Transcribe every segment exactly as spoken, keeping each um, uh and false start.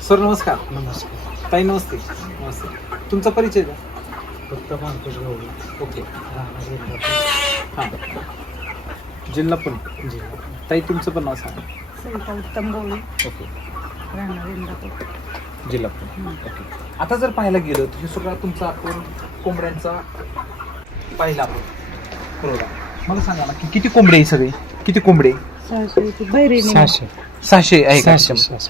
Sir नमस्कार. नमस्कार. ताई नमस्ते. नमस्ते. तुमचा परिचय द्या. फक्त अंकुश गवळी. ओके. राहणार इंदापूर. हां. जिल्हा पुणे. जिल्हा. ताई तुमचं पण नाव सांगा. सविता उत्तम गवळी, ओके. राहणार इंदापूर. जिल्हा पुणे. ओके. आता जर पाहायला गेलं तर हे सगळं तुमचा आपण कोंबड्यांचा पाहिला आपण प्रोग्राम. मला सांगा ना की किती कोंबडे आहे सगळे? किती कोंबडे? सहाशे ती बैरेने सहाशे. सहाशे आहे का? सहाशे. सहाशे.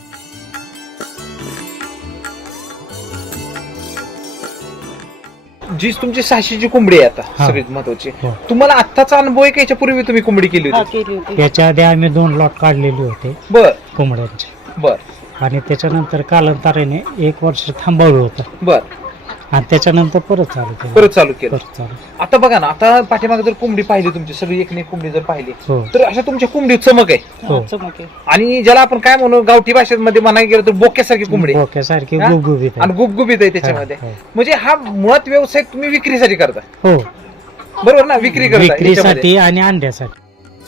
जी तुमची सहाशेची कोंबडी आहे आता हा. सगळ्यात महत्वाची. हो. तुम्हाला आत्ताचा अनुभव आहे का याच्यापूर्वी तुम्ही कोंबडी केली हा होती? केली होती. याच्या आधी आम्ही दोन लॉट काढलेले होते बर कोंबड्यांचे बर आणि त्याच्यानंतर कालांतराने एक वर्ष थांबवलं होतं बर आणि त्याच्यानंतर परत चालू केलं. परत चालू केलं. परत चालू. आता बघा ना, आता पाठीमागे जर कोंबडी पाहिली तुमची सगळी एक एक कोंबडी जर पाहिली हो तर अशा तुमच्या कोंबडी चमक आहे हो. हा, चमक आहे. आणि ज्याला आपण काय म्हणू गावठी भाषेमध्ये म्हणायला गेलं तर बोक्यासारखी कोंबडी आहे. बोक्यासारखी हा? गुबगुबीत आहे. आणि गुबगुबीत आहे त्याच्यामध्ये. हा, हा. म्हणजे हा मुळात व्यवसाय तुम्ही विक्रीसाठी करता, हो बरोबर ना? विक्री करता याच्यामध्ये. विक्रीसाठी आणि अंड्यासाठी.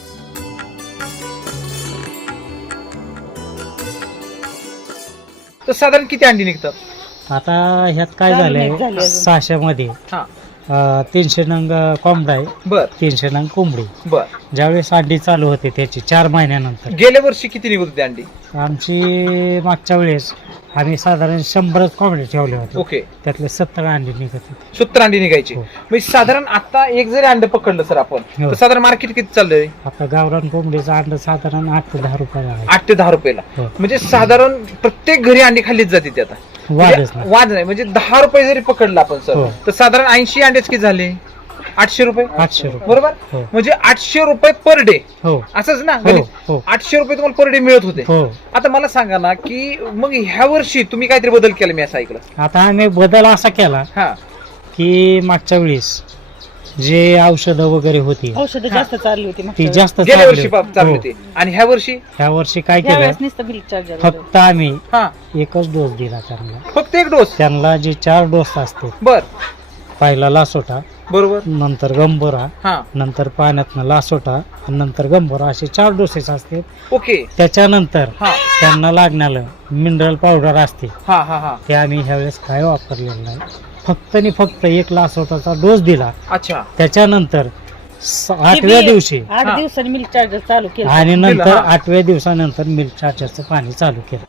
तर साधारण किती अंडी निघतात? आता ह्यात काय चालू झालंय नाही झाली अजून. सहाशे मध्ये हा. तीनशे नंग कोंबडा आहे, बर तीनशे नंग कोंबडी. बर. ज्यावेळेस अंडी चालू होते त्याची चार महिन्यानंतर गेल्या वर्षी किती निघत होती अंडी? आमची मागच्या वेळेस आम्ही साधारण शंभरच कोंबडे ठेवले होते. ओके. त्यातले सत्तर अंडी निघत होते. सत्तर अंडी निघायची. हो. म्हणजे साधारण आता एक जरी अंड पकडलं सर आपण हो. तर साधारण मार्केट किती चाललंय? आता गावरान कोंबडीचं अंड साधारण आठ ते दहा रुपयाला आहे. आठ ते दहा रुपयाला. हो. म्हणजे साधारण प्रत्येक घरी अंडी खाल्लीच जाते ती आता. वाढच म्हणजे नाही. वाद नाही. म्हणजे दहा रुपये जरी पकडलं आपण सर हो. तर साधारण ऐंशी अंडेच किती झाले? आठशे रुपये. आठशे रुपये. बरोबर. हो म्हणजे आठशे रुपये पर डे हो असंच ना? हो हो आठशे रुपये तुम्हाला पर डे मिळत होते. हो. आता मला सांगा ना की मग ह्या वर्षी तुम्ही काहीतरी बदल केला मी असं ऐकलं. आता आम्ही बदल असा केला हा की मागच्या वेळेस जे औषधं वगैरे होती औषधं जास्त चालली होती मागच्या ती वेळेस. जास्त गेल्या चालली वर्षी होती. चालू हो. होते आणि ह्या वर्षी ह्या वर्षी काय ह्या केलं वेळेस नुसतं मिल्क चार्जर फक्त आम्ही हा एकच डोस दिला त्यांना. फक्त एक डोस. त्यांना जे चार डोस असते, बर पहिला लासोटा, बरोबर. नंतर गंभोरा, हा नंतर पाण्यातनं लासोटा आणि नंतर गंभोरा असे चार डोसेस असते. ओके. त्याच्यानंतर हा त्यांना लागणारं मिनरल पावडर असते हा हा हा ते आम्ही ह्यावेळेस काय वापरलेलं नाही. फक्त आणि फक्त एक लासोटाचा डोस दिला. अच्छा. त्याच्यानंतर स- ते आठव्या बी दिवशी आठ हा. दिवसांनी मिल्क चार्जर चालू केलं. आणि दिलं, नंतर हा. आठव्या दिवसानंतर मिल्क चार्जरचं पाणी चालू केलं.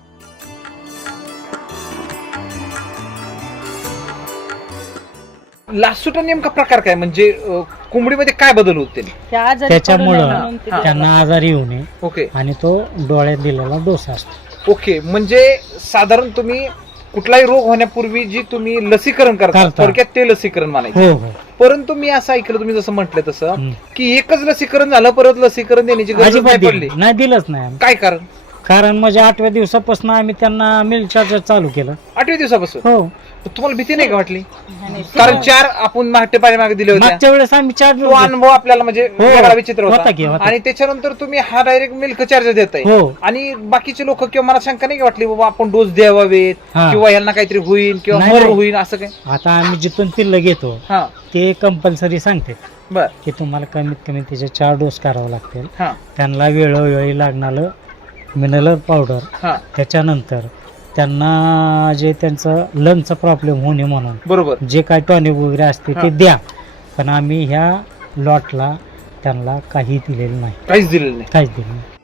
लासूटा नेमका प्रकार काय? म्हणजे अं, कोंबडीमध्ये काय बदल होते? त्या आजारी त्याच्यामुळं पडू नये म्हणून ते हा. त्यांना आजारी येऊ नये ओके आणि तो डोळ्यात दिलेला डोस असतो. ओके. म्हणजे साधारण तुम्ही कुठलाही रोग होण्यापूर्वी जी तुम्ही लसीकरण करता करता. थोडक्यात ते लसीकरण मानायचं. हो हो परंतु मी असं ऐकलं तुम्ही जसं म्हटलं तसं हम्म. की एकच लसीकरण झालं परत लसीकरण देण्याची गरज अजिबात नाही पडली. दिलं नाही, दिलंच नाही आम्ही. काय कारण? कारण म्हणजे आठव्या दिवसापासून आम्ही त्यांना मिल्क चार्जर चालू केलं. आठव्या दिवसापासून हो तुम्हाला भीती नाही का वाटली? आणि कारण चार आपण मागटे पाठीमागे दिले होते. मागच्या वेळेस आम्ही चार तो अनुभव आपल्याला म्हणजे हो. वेगळा विचित्र होता होता. की, होता. आणि त्याच्यानंतर तुम्ही हा डायरेक्ट मिल्क चार्जर देताय हो आणि बाकीचे लोक किंवा मला शंका नाही का वाटली बाबा आपण डोस द्यावावेत हा. किंवा यांना काहीतरी होईल किंवा नाही, मर नाही. होईल असं काय? आता आम्ही जिथून पिल्ल घेतो हा ते कंपल्सरी सांगते बर की तुम्हाला कमीत कमी त्याचे चार डोस करावे लागतील. हा त्यांना वेळोवेळी लागणारं मिनरल पावडर, हा त्याच्यानंतर त्यांना जे त्यांचं लंगचा प्रॉब्लेम होणे म्हणून बरोबर. जे काय टॉनिक वगैरे असते हा. ते द्या. पण आम्ही ह्या लॉटला त्यांना काही दिलेलं नाही, काहीच दिलेलं नाही. काहीच दिलं नाही.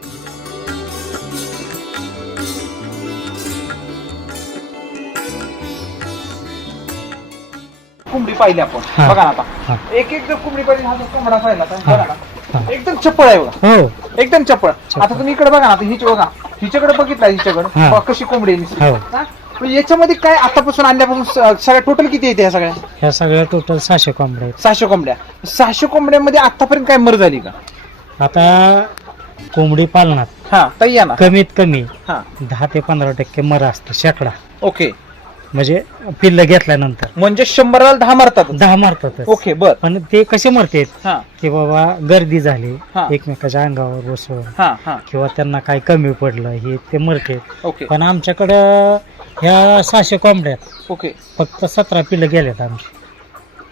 कोंबडी पाहिली आपण हा. बघा ना आता हा. एक एक जर कोंबडी पाहिली हा जो कोंबडा पाहिला तर हा. बघा ना हा. एकदम चप्पळ आहे बघा, हो एकदम चप्पळ. चप्पळ. आता तुम्ही इकडे बघा ना, आता हिची बघा, हिच्याकडे बघितलं हिच्याकडे हा. बघा कशी कोंबडी आहे नुसती. हो हा? म्हणजे याच्यामध्ये काय आतापासून आणल्यापासून स- सगळ्या टोटल किती येते ह्या सगळ्या? ह्या सगळ्या टोटल सहाशे कोंबड्या आहेत. सहाशे कोंबड्या. सहाशे कोंबड्यामध्ये आतापर्यंत काय मर झाली का? आता कोंबडी पालनात हा ताई या ना. कमीत कमी हा दहा ते पंधरा टक्के मर असते, शेकडा. ओके. म्हणजे पिल्ल घेतल्यानंतर म्हणजे शंभराला दहा मारतात. दहा मारतात. ओके बर. पण ते कसे मरतात हा की बाबा गर्दी झाली हा. एकमेकाच्या अंगावर बसून हा हा किंवा त्यांना काही कमी पडलं हे ते मरते. ओके पण आमच्याकडं ह्या सहाशे कोंबड्यात ओके. फक्त सतरा पिल्लं गेलेत आमची.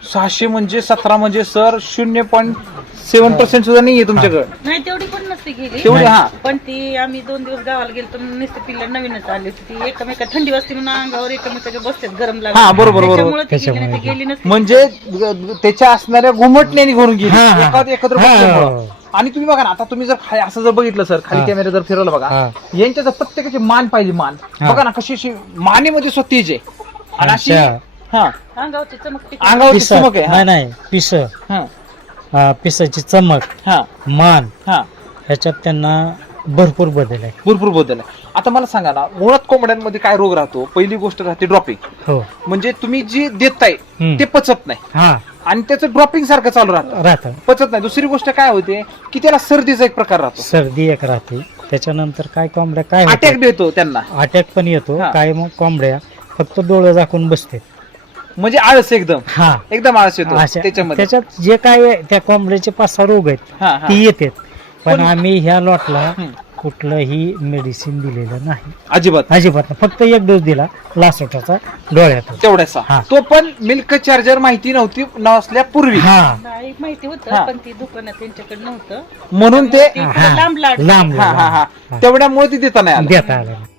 सहाशे म्हणजे सतरा म्हणजे सर शून्य पॉईंट सेव्हन पर्सेंट सुद्धा नाहीये तुमच्याकडे. नाही तेवढी पण नसते गेली तेवढी हा पण ती आम्ही दोन दिवस गावाला गेलो तर नुसते पिल्ला नवीनच आली होती ती एकमेका थंडी वाजते म्हणून अंगावर एकमेकाच्या बसतात गरम लागत. हा, बरोबर, बरोबर. त्याच्यामुळे ती गेली नाही, ती गेली नसती. म्हणजे ग- त्याच्या असणाऱ्या घुमटण्याने घरून गेली हा, हा. एखाद- एकत्र हा. बसल्यामुळं. आणि तुम्ही बघा ना आता तुम्ही जर खाली असं जर बघितलं सर खाली हा. कॅमेरा जर फिरवला बघा हा. यांच्या जर प्रत्येकाची मान पाहिजे मान हा. बघा ना कशी अशी मानेमध्ये स्वतःच आहे आणि अशी अच्छा. हा अंगावरची चमकते अंगावरची पिस चमक आहे. नाही नाही पिस हा अं, पिसाची चमक हा मान हा ह्याच्यात त्यांना भरपूर बदल आहे. भरपूर बदल आहे. आता मला सांगा ना मुळात कोंबड्यांमध्ये काय रोग राहतो पहिली गोष्ट राहते ड्रॉपिंग हो म्हणजे तुम्ही जे देताय हम्म. ते पचत नाही हा आणि त्याचं ड्रॉपिंग सारखं चालू राहतं राहत पचत नाही. दुसरी गोष्ट काय होते की त्याला सर्दीचा एक प्रकार राहतो सर्दी एक राहते त्याच्यानंतर काय कोंबड्या काय अटॅक होतात? बी येतो त्यांना अटॅक पण येतो हा. काय मग कोंबड्या फक्त डोळे झाकून बसते. म्हणजे आळस एकदम हा एकदम आळस येतो अशा- त्याच्यामध्ये त्याच्यात जे काय आहे, त्या कोंबड्याचे पाच सहा रोग आहेत हा, हा. ती येतात पण पण- आम्ही ह्या लॉटला हम्म. कुठलंही मेडिसिन दिलेलं नाही अजिबात अजिबात नाही. फक्त एक डोस दिला लासोटाचा डोळ्यात तेवढ्याचा हा. तो पण मिल्क चार्जर माहिती नव्हती नसल्यापूर्वी हा नाही माहिती हा. होतं पण ती दुकानात त्यांच्याकडे नव्हतं म्हणून ते ती हा. थोडं लांब लाट लांब हा हा हा लांब. तेवढ्यामुळे ती देता नाही आलं. देता आलं नाही.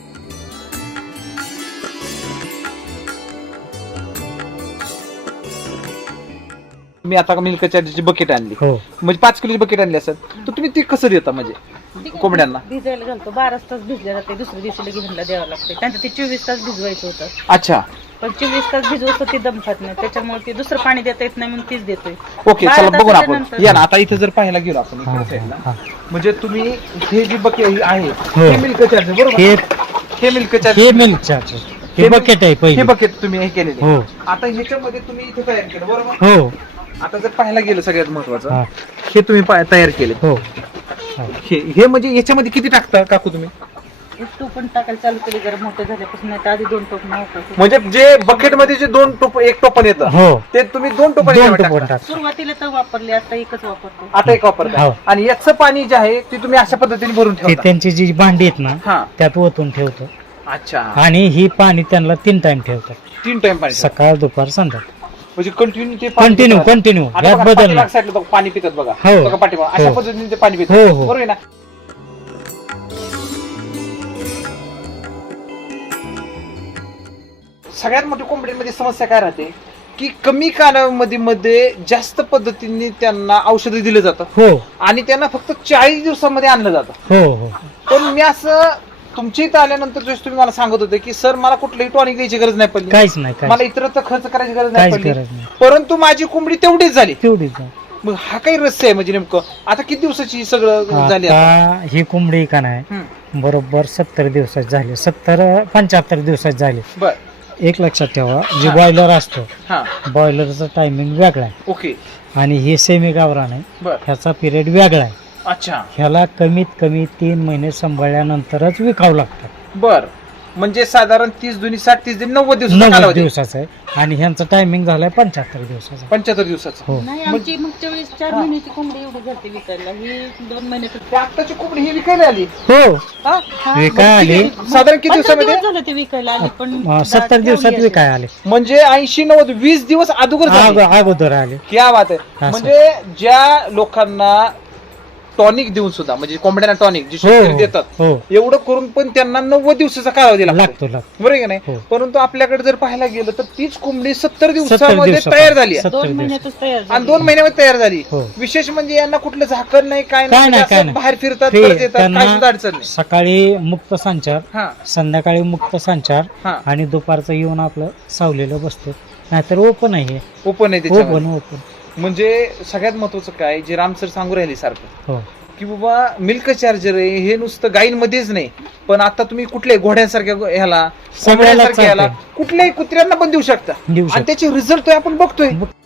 मी आता मिल्क चार्जरची बकेट आणली हो म्हणजे पाच किलोची बकेट आणली असेल तर तुम्ही ती कसं देता म्हणजे कोंबड्यांना भिजायला घालतो बारा तास भिजल्या जाते दुसऱ्या दिवशी लगेच ह्यांना द्यावं लागते त्यांचं ते चोवीस तास भिजवायचं होतं अच्छा पण चोवीस तास भिजवतो ती दम खात नाही त्याच्यामुळे ते दुसरं पाणी देता येत नाही म्हणून तीच देतोय ओके बारा चला बघू ना तासाच्या आपण नंतर. या ना आता इथे जर पाहायला गेलो आपण हा, इकडे साईडला हा. म्हणजे तुम्ही हे जी बकेट आहे हो. हे मिल्क चार्जर बरोबर हे हे मिल्क हे चार्जर मिल्क चार्जर हे बकेट आहे हे पहिले बकेट तुम्ही हे केलेले हो आता ह्याच्यामध्ये तुम्ही इथे तयार केलं बरोबर हो आता जर पाहायला गेलं सगळ्यात महत्वाचं हा. हे तुम्ही पा- तयार केले हो हा. हे हे म्हणजे याच्यामध्ये किती टाकता काकू तुम्ही एक टोप पण टाकायला चालू केली जरा मोठं झाल्यापासून नाही तर आधी दोन टोप नव्हतं म्हणजे जे बकेट मध्ये जे दोन टोप एक टोपण येतं हो ते तुम्ही दोन टोपण दोन याच्यामध्ये टोपण टाकता. टाक सुरुवातीला तर वापरले आता एकच वापरतो आता एक वापरता हो. आणि याचं पाणी जे आहे ते तुम्ही अशा पद्धतीने भरून ते ठेवता त्यांची जी भांडी आहेत ना हा त्यात ओतून ठेवतो अच्छा आणि ही पाणी त्यांना तीन टाइम ठेवतात तीन टाइम पाणी ठेवता. सकाळ दुपार संध्याकाळ म्हणजे कंटिन्यू ते पाणी कंटिन्यू पितात. कंटिन्यू आता यात बघा, बदल पाठीमाग नाही साईडला बघा, पाणी पितात बघा हो. बघा पाठीमाग अशा हो. पद्धतीने ते पाणी हो, पितात हो. बरोबर आहे ना सगळ्यात मोठी कोंबडीमध्ये समस्या काय राहते की कमी कालावधीमध्ये मध्ये जास्त पद्धतीने त्यांना औषधं दिले जातात हो आणि त्यांना फक्त चाळीस दिवसामध्ये आणलं जातं हो हो पण मी असं तुमच्या इथं आल्यानंतर जसं तुम्ही मला सांगत होते की सर मला कुठलंही टॉनिक द्यायची गरज नाही पडली काहीच नाही मला काहीच इतरत्र खर्च करायची गरज नाही काहीच पडली गरज नाही परंतु माझी कोंबडी तेवढीच झाली तेवढीच आहे. मग हा काही रहस्य आहे म्हणजे नेमकं आता किती दिवसाची ही सगळं झाली आता? आता ही कोंबडी का नाही हम्म. बरोबर सत्तर दिवसाची झाली सत्तर पंच्याहत्तर दिवसाची झाली बर एक लक्षात ठेवा जे हा. बॉयलर असतो हा बॉयलरचा टायमिंग वेगळा आहे ओके आणि हे सेमी गावरान आहे बर ह्याचा पिरियड वेगळा आहे अच्छा ह्याला कमीत कमी तीन महिने सांभाळल्यानंतरच विकावं लागतं बर म्हणजे साधारण तीस दुनी साठ तीस दिन नव्वद दिवस नव्वद दिवसाचा आहे आणि ह्यांचा टायमिंग झालाय पंच्याहत्तर दिवसाचा पंच्याहत्तर दिवसाचं हो नाही आमची मागच्या वेळेस चार महिन्याची कोंबडी एवढी झाली विकायला ही दोन महिन्यात ते आत्ताची कोंबडी ही विकायला आली हो हा? विकाय आली साधारण किती दिवसामध्ये झालं ते विकायला आली पण अं, सत्तर दिवसात विकाय आले म्हणजे ऐंशी नव्वद वीस दिवस अगोदर झाली. अगो- अगोदर आले क्या बात आहे असं. म्हणजे ज्या लोकांना टॉनिक देऊन सुद्धा म्हणजे कोंबड्यांना टॉनिक जे हो शेतकरी देतात हो एवढं करून पण त्यांना नव्वद दिवसाचा कालावधी लागतो लागतो लागतो बरोबर आहे का नाही हो. परंतु आपल्याकडे जर पाहायला गेलं तर तीच कोंबडी सत्तर सत्तर दिवसामध्ये दिवसात तयार झाली आहे. सत्तर दोन दिवस महिन्यातच तयार आणि झाली दोन महिन्यामध्ये तयार झाली हो विशेष म्हणजे यांना कुठलं झाकण नाही काय काय नाही नाही, म्हणजे काय असं नाही. बाहेर फिरतात ते परत येतात त्यांना- काही सुद्धा अडचण नाही सकाळी मुक्त संचार हा संध्याकाळी मुक्त संचार हा आणि दुपारचं येऊन आपलं सावलेलं बसतो नाहीतर ओपन आहे ओपन आहे त्याच्यामध्ये ओपन ओपन म्हणजे सगळ्यात महत्वाचं काय जे राम सर सांगू राहिले सारखं हो की बाबा मिल्क चार्जर आहे हे नुसतं गायींमध्येच नाही पण आता तुम्ही कुठल्याही घोड्यांसारख्या गो- ह्याला सगळ्याला कोंबड्यांसारख्या ह्याला चालतंय. कुठल्याही कुत्र्यांना पण देऊ शकता देऊ आणि शकतो त्याचे रिझल्ट आपण बघतोय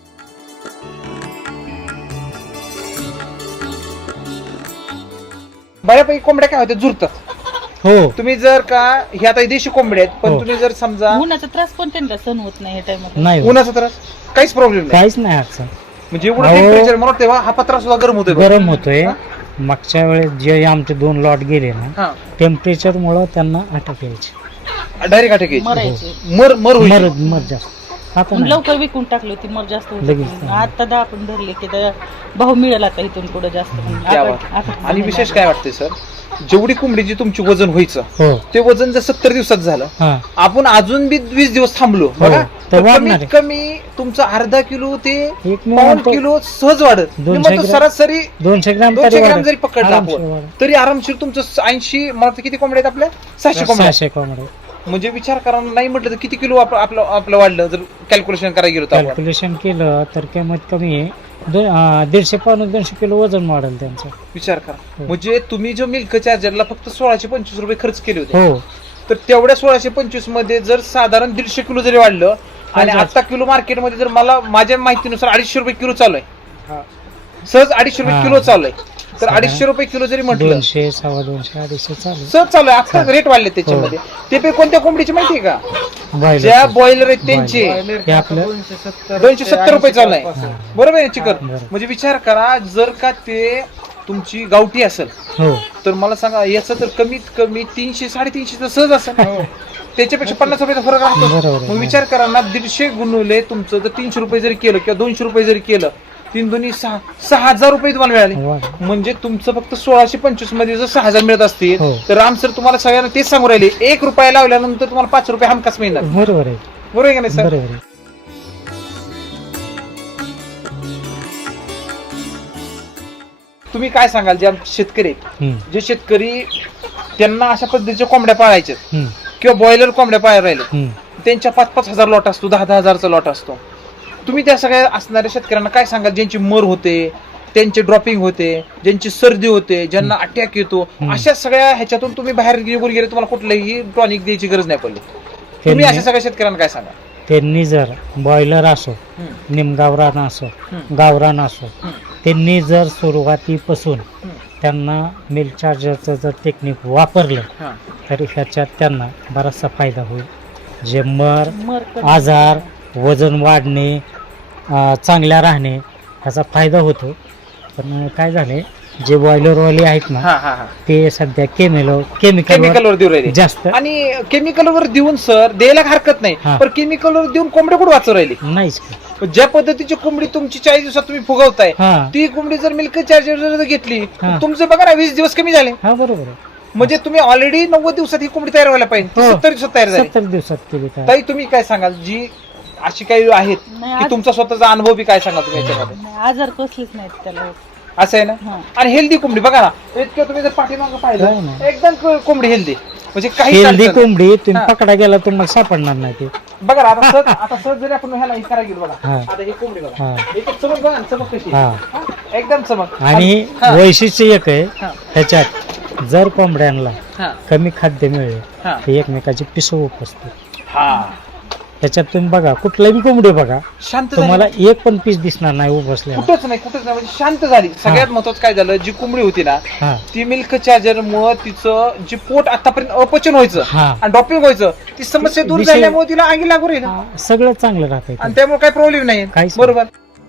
बऱ्यापैकी कोंबड्या काय होत्या जुरतात हो तुम्ही जर का हे आता देशी कोंबड्या आहेत पण हो. तुम्ही जर समजा उन्हाचा त्रास पण त्यांना सहन होत नाही या टायमात नाही होत. उन्हाचा त्रास काहीच प्रॉब्लेम नाही काहीच नाही अडचण म्हणजे एवढं अहो. टेम्परेचर मला तेव्हा हा पत्रा सुद्धा गरम होतोय बघ. गरम होतोय हा? मागच्या वेळेस जे आमचे दोन लॉट गेले ना हा टेम्परेचर मुळे त्यांना अटक यायची डायरेक्ट अटॅक यायची. मरायचे मर मर होईल मर मर जास्त आता मग नाही. लवकर विकून टाकली होती मर जास्त होती. लगेच. आता दहा आपण धरले की तर भाव मिळेल आता इथून पुढे जास्त. त्या आता- बात. आता- आणि विशेष काय वाटतंय सर, जेवढी कोंबडीची तुमची वजन व्हायचं हो ते वजन जर सत्तर दिवसात झालं, हा आपण अजून बी वीस दिवस थांबलो हो, बघा, तर तर वाढणार कमीत आहे. कमी तुमचं अर्धा किलो ते एक मी पाऊण म्हणतो किलो सहज वाढत. मी दोनशे म्हणतो ग्रॅम- सरासरी दोनशे ग्राम दोनशे तरी ग्रॅम वाढेल. जरी पकडलं आरामशीर आपण वाढेल. तरी आरामशीर तुमचं ऐंशी, मला वाटतं किती कोंबड्या आहेत आपल्या, सहाशे कोंबड्या. सहाशे कोंबडे म्हणजे विचार करा, नाही म्हटलं तर किती किलो आपलं आपलं आपलं वाढलं जर कॅल्क्युलेशन करायला गेलो तर आपण. कॅल्क्युलेशन केलं तर किंमत कमी आहे. दो- अं, दीडशे पावणे दोनशे किलो वजन वाढेल त्यांचं. विचार करा, हो. म्हणजे तुम्ही जो मिल्क चार्जरला फक्त सोळाशे पंचवीस रुपये खर्च केले होते, हो तर तेवढ्या सोळाशे पंचवीस मध्ये जर साधारण दीडशे किलो जरी वाढलं, आणि सहज. आता किलो मार्केटमध्ये जर मला माझ्या माहितीनुसार अडीचशे रुपये किलो चालू आहे, सहज अडीचशे रुपये हा. किलो चालू आहे. तर साधारण अडीचशे रुपये किलो जरी म्हटलं, दोनशे सव्वा दोनशे अडीचशे चालू सहज चालू आहे. आता हा. रेट वाढले त्याच्यामध्ये. ते पे कोणत्या कोंबडीचे माहितीये का, बॉयलर. ज्या बॉयलर आहेत त्यांचे हे आपलं दोनशे सत्तर रुपये चालू आहे. हा. बरोबर आहे चिकन. बरोबर. म्हणजे विचार करा, जर का ते तुमची गावठी असेल हो तर मला सांगा, याचं तर कमीत कमी तीनशे साडेतीनशे तर सहज असेल. त्याच्यापेक्षा पन्नास रुपयाचा फरक राहतो. बरोबर आहे. मग विचार करा ना, दीडशे गुणवले तुमचं तर तीनशे रुपये जरी केलं किंवा दोनशे रुपये जरी केलं, तीन दोन्ही सहा सहा हजार रुपये तुम्हाला मिळाले. वाढ. म्हणजे तुमचं फक्त सोळाशे पंचवीस मध्ये जर सहा हजार मिळत असतील, हो. तर राम सर तुम्हाला सगळ्यांना तेच सांगू राहिले, एक रुपया लावल्यानंतर तुम्हाला पाच रुपये हमखास मिळणार. बरोबर आहे. बरोबर आहे का नाही सर? बरोबर आहे. तुम्ही काय सांगाल जे आमचे शेतकरी आहेत, हम्म, जे शेतकरी त्यांना अशा पद्धतीच्या कोंबड्या पाळायच्या हम्म, किंवा बॉयलर कोंबड्या पाळायला राहिले, हम्म. त्यांच्या पाच पाच हजार लॉट असतो, दहा दहा हजारचा लॉट असतो. तुम्ही त्या सगळ्या असणाऱ्या शेतकऱ्यांना काय सांगाल, ज्यांची मर होते, त्यांचे ड्रॉपिंग होते, ज्यांची सर्दी होते, ज्यांना अटॅक येतो, हम्म. अशा सगळ्या ह्याच्यातून तुम्ही बाहेर निघून गेले, तुम्हाला कुठलंही टॉनिक द्यायची गरज नाही पडली, तुम्ही त्यांनी- अशा सगळ्या शेतकऱ्यांना काय सांगा? त्यांनी जर बॉयलर असो, निमगावरान असो, हम्म. गावरान असो, हम्म. त्यांनी जर सुरुवातीपासून हम्म. त्यांना मिल्क चार्जरचं जर टेक्निक वापरलं हा. तर ह्याच्यात त्यांना बराचसा फायदा होईल. जे मर मर कमी. आजार, वजन वाढणे, अं, चांगल्या राहणे ह्याचा फायदा होतो. पण काय झाले, जे बॉयलरवाले आहेत ना हा हा हा ते सध्या केमिकल केमिकल केमिकलवर देऊ राहिले. जास्त आणि केमिकलवर देऊन सर द्यायला हरकत नाही, हा. पण केमिकलवर देऊन कोंबड्या कुठे वाचू राहिली? नाहीच. ज्या पद्धतीची कोंबडी तुमची चाळीस दिवसात तुम्ही फुगवताय, हा ती कोंबडी जर मिल्क चार्जर जर घेतली, हा. तुमचं बघा ना वीस दिवस कमी झाले. हा बरोबर आहे. म्हणजे तुम्ही ऑलरेडी नव्वद दिवसात ही कोंबडी तयार व्हायला पाहिजे, ती हो. सत्तर दिवसात तयार झाली. सत्तर दिवसात केली तर ताई तुम्ही काय सांगाल, जी अशी काही आहेत नाही, की आज- तुमचा स्वतःचा अनुभव बी काय सांगा तुम्ही याच्यामध्ये? नाही, आजार कसलेच नाहीत त्याला. असं आहे ना. हा. आणि हेल्दी कोंबडी बघा ना, इतकं तुम्ही जर पाठीमागं काय पाहिलं, नाही. एकदम को- कोंबडी हेल्दी, म्हणजे काही हेल्दी कोंबडी तुम्ही हा. पकडा गेला तुम्हाला सापडणार नाही ते. बघा ना, आता सहज आता सहज जरी आपण ह्याला हे करायला गेलो बघा, हा. आता ही कोंबडी बघा, हा. एक चमक बघा ना, चमक कशी आहे. हा. हा, एकदम चमक. आणि हा. वैशिष्ट्य एक आहे हा. ह्याच्यात, जर कोंबड्यांना हा. कमी खाद्य मिळेल हा. ते एकमेकाची पिसव उपसते. हा. त्याच्यात तुम्ही बघा, कुठलाही कोंबडी बघा, शांत झाली. तुम्हाला एक पण पीस दिसणार नाही उपसल्या. कुठंच नाही कुठंच नाही, म्हणजे शांत झाली. सगळ्यात महत्वाचं काय झालं, जी कोंबडी होती ना, हा ती मिल्क चार्जर मुळे तिचं जे पोट आतापर्यंत अपचन व्हायचं हा आणि डॉपिंग व्हायचं, ती समस्या दूर विषय- झाल्यामुळे तिला अंगी लागू राहील हा, सगळं चांगलं राहतंय. आणि त्यामुळे काही प्रॉब्लेम नाही. काहीच नाही. बरोबर.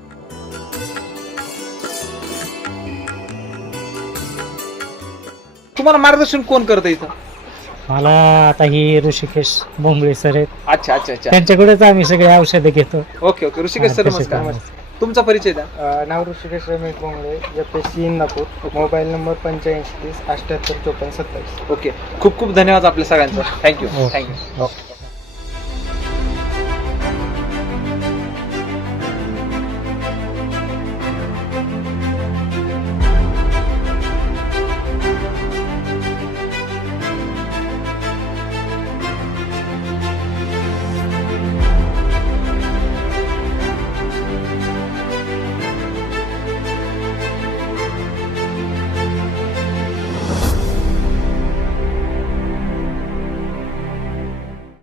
तुम्हाला मार्गदर्शन कोण करतं इथं? मला आता ही ऋषिकेश बोंबळे सर आहेत, अच्छा अच्छा अच्छा. त्यांच्याकडेच आम्ही सगळे औषधं घेतो. Okay okay. ऋषिकेश सर, हा, तसे नमस्कार. काम. तुमचा परिचय द्या. अ, नाव Rishikesh Ramesh Bongale, F S C Indapur, mobile number पंच्याऐंशी तीस अठ्ठ्याहत्तर चोपन्न सत्तावीस. ओके. खूप खूप धन्यवाद आपल्या सगळ्यांचा. Thank you okay. थँक्यू. ओके.